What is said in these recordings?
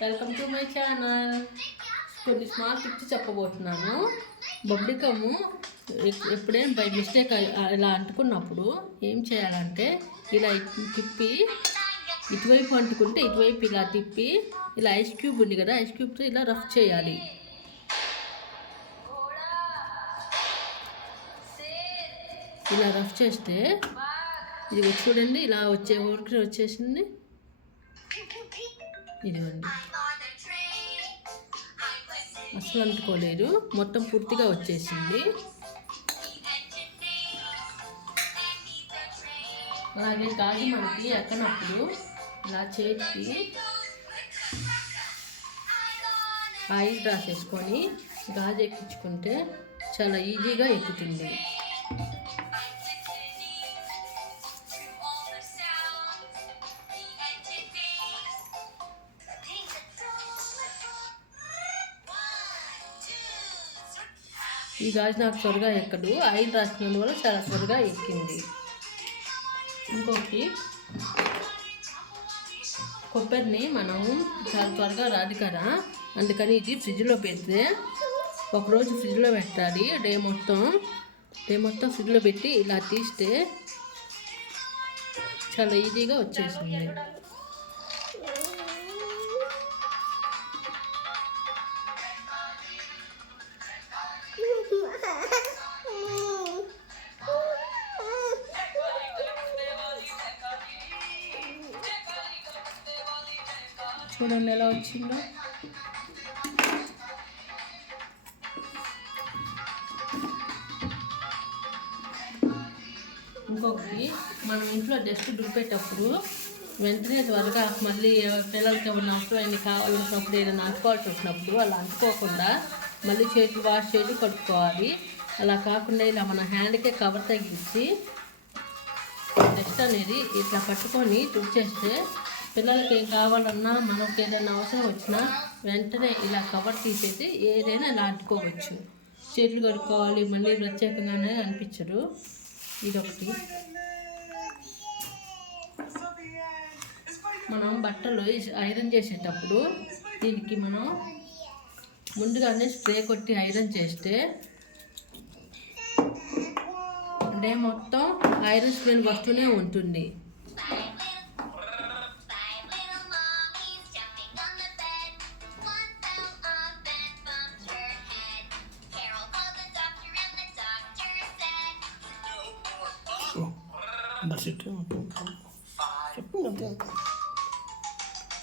Welcome to my channel. కొన్ని small tips చెప్పబోతున్నాను. బొబ్బికము ఎప్పుడైనా బై మిస్టేక్ ఇలా అంటుకున్నప్పుడు ఏం చేయాలంటే ఇలా తిప్పి ఇటువైపు అంటుకుంటే ఇటువైపు ఇలా తిప్పి ఇలా ఐస్ క్యూబ్ ఉంది కదా, ఐస్ క్యూబ్తో ఇలా రఫ్ చేయాలి. ఇలా రఫ్ చేస్తే ఇది చూడండి, ఇలా ఊరికి వచ్చేసింది. ఇదిగోండి, అసలు అంటుకోలేదు, మొత్తం పూర్తిగా వచ్చేసింది. అలాగే గాజు మనకి ఎక్కనప్పుడు ఇలా చేతికి ఆయిల్ రాసేసుకొని గాజు ఎక్కించుకుంటే చాలా ఈజీగా ఎక్కుతుంది. ఈ గాజు నాకు త్వరగా ఎక్కదు, ఆయిల్ రాసినందు వల్ల చాలా త్వరగా ఎక్కింది. ఇంకొకటి, కొబ్బరిని మనం చాలా త్వరగా రాదు కదా, అందుకని ఇది ఫ్రిడ్జ్లో పెడితే ఒకరోజు ఫ్రిడ్జ్లో పెట్టాలి. డే మొత్తం ఫ్రిడ్జ్లో పెట్టి ఇలా తీస్తే చాలా ఈజీగా వచ్చేసింది. చూడండి ఎలా వచ్చిందో. ఇంకొకటి, మనం ఇంట్లో డస్ట్ దులిపేటప్పుడు వెంటనే త్వరగా మళ్ళీ పిల్లలకి ఏమైనా అవసరమైనవి కావాలన్నప్పుడు ఏదైనా అంటుకోవాల్సి వచ్చినప్పుడు అలా అంటుకోకుండా మళ్ళీ చేతులు వాష్ చేసి కట్టుకోవాలి. అలా కాకుండా ఇలా మన హ్యాండ్కే కవర్ తగ్గించి డస్ట్ అనేది ఇట్లా పట్టుకొని తుడిచేస్తే పిల్లలకి ఏం కావాలన్నా మనకి ఏదైనా అవసరం వచ్చినా వెంటనే ఇలా కవర్ తీసేసి ఏదైనా ఇలా అంటుకోవచ్చు. చేతులు కడుక్కోవాలి మళ్ళీ ప్రత్యేకంగానే అనిపించదు. ఇదొకటి. మనం బట్టలు ఐరన్ చేసేటప్పుడు దీనికి మనం ముందుగానే స్ప్రే కొట్టి ఐరన్ చేస్తే డే మొత్తం ఐరన్ స్ప్రే వస్తూనే ఉంటుంది.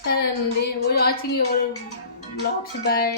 సరే అండి, వాచింగ్ యువర్ బ్లాగ్స్. బాయ్.